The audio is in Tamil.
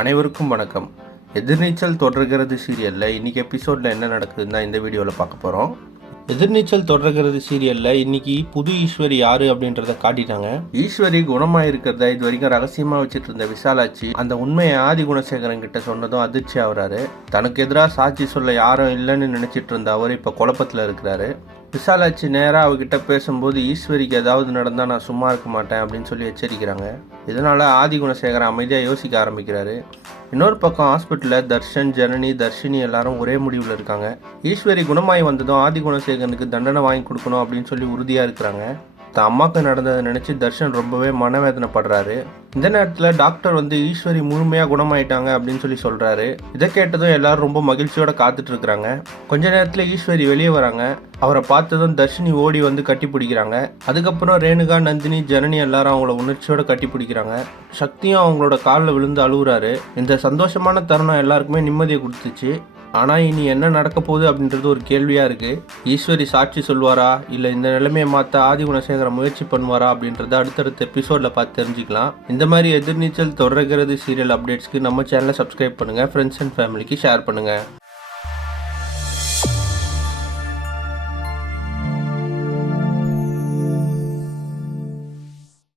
அனைவருக்கும் வணக்கம். எதிர்நீச்சல் தொடர்கிறது சீரியலில் இன்றைக்கி எபிசோடில் என்ன நடக்குதுன்னு தான் இந்த வீடியோவில் பார்க்க போகிறோம். எதிர்நீச்சல் தொடர்கிறது சீரியலில் இன்றைக்கி புது ஈஸ்வரி யார் அப்படின்றத காட்டிட்டாங்க. ஈஸ்வரி குணமாக இருக்கிறத இது வரைக்கும் ரகசியமாக வச்சுட்டு இருந்த விசாலாட்சி அந்த உண்மையை ஆதி குணசேகரன் கிட்ட சொன்னதும் அதிர்ச்சி ஆகுறாரு. தனக்கு எதிராக சாட்சி சொல்ல யாரும் இல்லைன்னு நினச்சிட்டு இருந்த அவர் இப்போ குழப்பத்தில் இருக்கிறாரு. விசாலாட்சி நேராக அவகிட்ட பேசும்போது ஈஸ்வரிக்கு ஏதாவது நடந்தால் நான் சும்மா இருக்க மாட்டேன் அப்படின்னு சொல்லி எச்சரிக்கிறாங்க. இதனால் ஆதி குணசேகரன் அமைதியாக யோசிக்க ஆரம்பிக்கிறாரு. இன்னொரு பக்கம் ஹாஸ்பிட்டலில் தர்ஷன், ஜனனி, தர்ஷினி எல்லாரும் ஒரே முடிவில் இருக்காங்க. ஈஸ்வரி குணமாய் வந்ததும் ஆதி குணசேகரனுக்கு தண்டனை வாங்கி கொடுக்கணும் அப்படின்னு சொல்லி உறுதியாக இருக்கிறாங்க. தான் அம்மாவுக்கு நடந்ததை நினச்சி தர்ஷன் ரொம்பவே மனவேதனைப்படுறாரு. இந்த நேரத்தில் டாக்டர் வந்து ஈஸ்வரி முழுமையாக குணமாயிட்டாங்க அப்படின்னு சொல்லி சொல்கிறாரு. இதை கேட்டதும் எல்லாரும் ரொம்ப மகிழ்ச்சியோட காத்துட்டு இருக்கிறாங்க. கொஞ்ச நேரத்தில் ஈஸ்வரி வெளியே வராங்க. அவரை பார்த்ததும் தர்ஷினி ஓடி வந்து கட்டி பிடிக்கிறாங்க. அதுக்கப்புறம் ரேணுகா, நந்தினி, ஜனனி எல்லாரும் அவங்கள உணர்ச்சியோட கட்டி பிடிக்கிறாங்க. சக்தியும் அவங்களோட காலில் விழுந்து அழுகுறாரு. இந்த சந்தோஷமான தருணம் எல்லாருக்குமே நிம்மதியை கொடுத்துச்சு. ஆனால் இனி என்ன நடக்க போகுது அப்படின்றது ஒரு கேள்வியாக இருக்குது. ஈஸ்வரி சாட்சி சொல்வாரா, இல்லை இந்த நிலைமையை மாற்ற ஆதி குணசேகரன் முயற்சி பண்ணுவாரா அப்படின்றத அடுத்தடுத்த எபிசோடில் பார்த்து தெரிஞ்சுக்கலாம். இந்த மாதிரி எதிர்நீச்சல் தொடர்கிறது சீரியல் அப்டேட்ஸ்க்கு நம்ம சேனலை சப்ஸ்கிரைப் பண்ணுங்கள். ஃப்ரெண்ட்ஸ் அண்ட் ஃபேமிலிக்கு ஷேர் பண்ணுங்கள்.